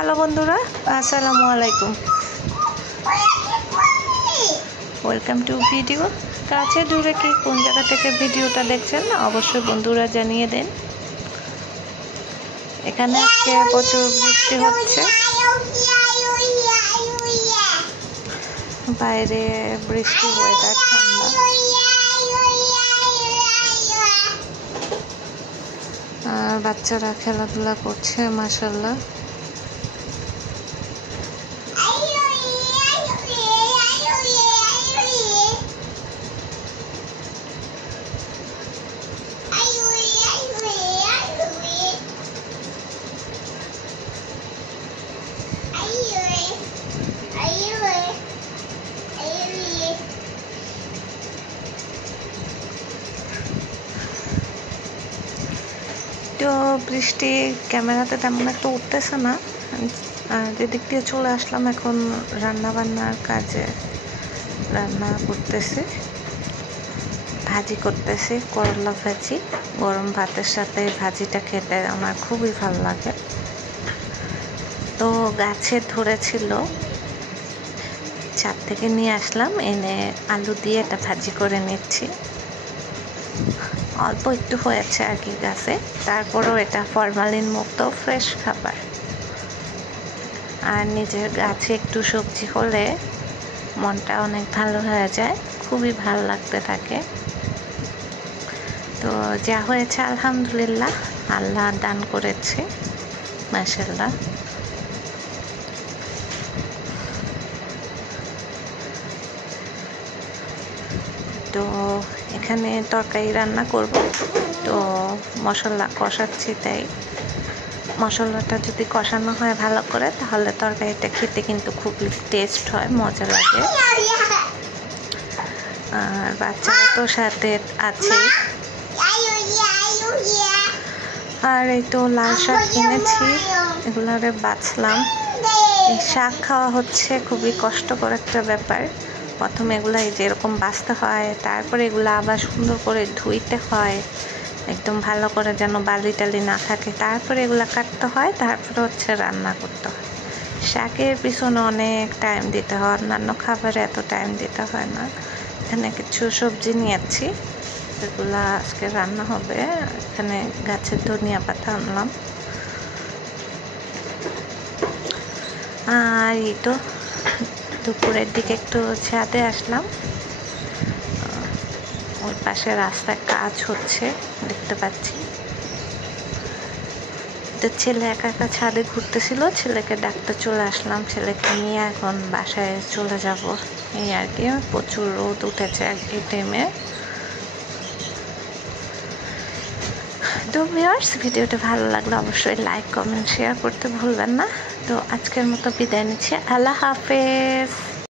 Hello বন্ধুরা, আসসালামু আলাইকুম। Welcome to video. কাছে দূরে কি কোন জায়গা থেকে ভিডিওটা দেখছেন অবশ্যই বন্ধুরা জানিয়ে দেন। এখানে আজকে প্রচুর বৃষ্টি হচ্ছে, বাইরে বৃষ্টি, ওয়েদার ঠান্ডা। আর বাচ্চারা খেলাধুলা করছে মাশাআল্লাহ। তো বৃষ্টি ক্যামেরাতে তেমন একটা উঠতেছে না। যেদিক দিয়ে চলে আসলাম এখন রান্না বান্নার কাজে। রান্না করতেছি, ভাজি করতেছি, করলা ভাজি। গরম ভাতের সাথে ভাজিটা খেতে আমার খুবই ভালো লাগে। তো গাছে ধরেছিল, ছাদ থেকে নিয়ে আসলাম, এনে আলু দিয়ে এটা ভাজি করে নিচ্ছি। অল্প একটু হয়েছে আর কি গাছে, তারপরেও এটা ফরমালিন মুক্ত ফ্রেশ খাবার। আর নিজের গাছে একটু সবজি হলে মনটা অনেক ভালো হয়ে যায়, খুবই ভালো লাগতে থাকে। তো যা হয়েছে আলহামদুলিল্লাহ, আল্লাহ দান করেছে মাশাআল্লাহ। তো এখানে তরকারি রান্না করব, তো মশলা কষাচ্ছি। তাই মশলাটা যদি কষানো হয় ভালো করে তাহলে তরকারিটা খেতে কিন্তু খুবই টেস্ট হয়, মজা লাগে। আর বাচ্চারা তো সাথে আছেই। আর এই তো লাল শাক কিনেছি, এগুলোরে বাছলাম। এই শাক খাওয়া হচ্ছে খুবই কষ্টকর একটা ব্যাপার। প্রথমে এগুলো এই যে এরকম বাছতে হয়, তারপরে এগুলো আবার সুন্দর করে ধুইতে হয় একদম ভালো করে, যেন বালি টালি না থাকে। তারপরে এগুলো কাটতে হয়, তারপরে হচ্ছে রান্না করতে হয়। শাকের পিছনে অনেক টাইম দিতে হয়, অন্যান্য খাবারে এত টাইম দিতে হয় না। এখানে কিছু সবজি নিয়েছি, এগুলা আজকে রান্না হবে। এখানে গাছের ধনিয়া পাতা আনলাম। আর এই তো দুপুরের দিকে একটু ছাদে আসলাম, ওই পাশে রাস্তায় কাজ হচ্ছে দেখতে পাচ্ছি। তো ছেলে একা একা ছাদে ঘুরতেছিল, ছেলেকে ডাকতে চলে আসলাম। ছেলেকে নিয়ে এখন বাসায় চলে যাব এই আর কি। প্রচুর রোদ উঠেছে এই টাইমে। তো ভিউয়ার্স, ভিডিওটা ভালো লাগলে অবশ্যই লাইক কমেন্ট শেয়ার করতে ভুলবেন না। তো আজকের মতো বিদায় নিচ্ছি, আল্লাহ হাফেজ।